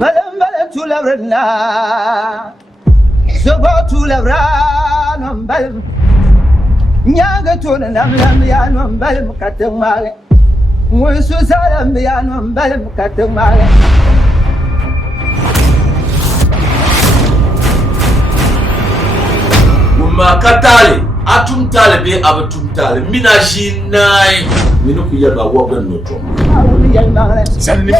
Balam tulabrana Zobo tulabrana balam Nyaga tuna namlam ya no balam katamare Musu salam ya no balam katamare Makatale atumtale be abatumtale mina jinai mino kuyaba wagan noto sanni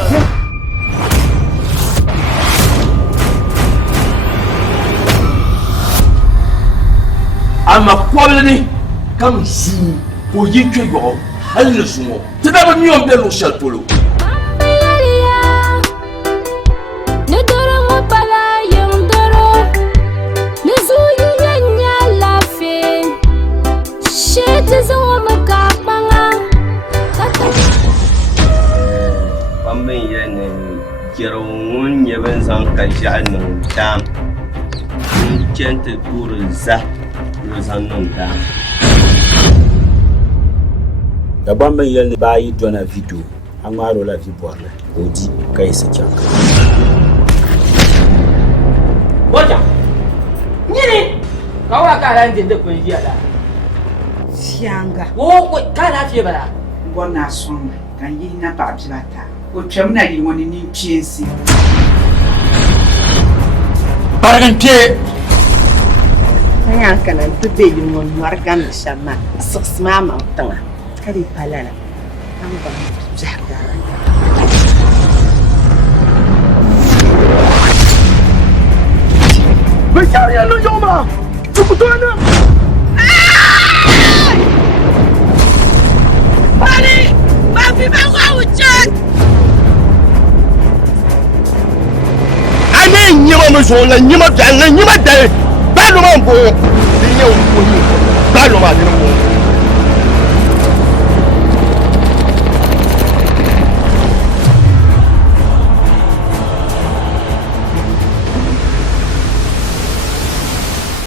ama kwalni kam zu ko yike yo halle sumo tedaba nyom be lo shalpolo Kirawun yaban zan kan sha'anin ta kenta turin za rozannon ta da bamban yalni bayi dona video an waro la fi borla odi kai sakin boja nyini kawa ka ran jinde ko jiya da sianga wo ko ka lafiya bara gonna son kan yi na ba bilata o twam na li woni ni piensi parante anya kana to be yi mon margan shama sasma ma tanga kari palala an ba jahda Becaria no yoma tukutana Pari papi bawa ucap nyima musola nyima dal nyima dal ba lo ma bo ni nyaw ko ni ba lo ma ni mo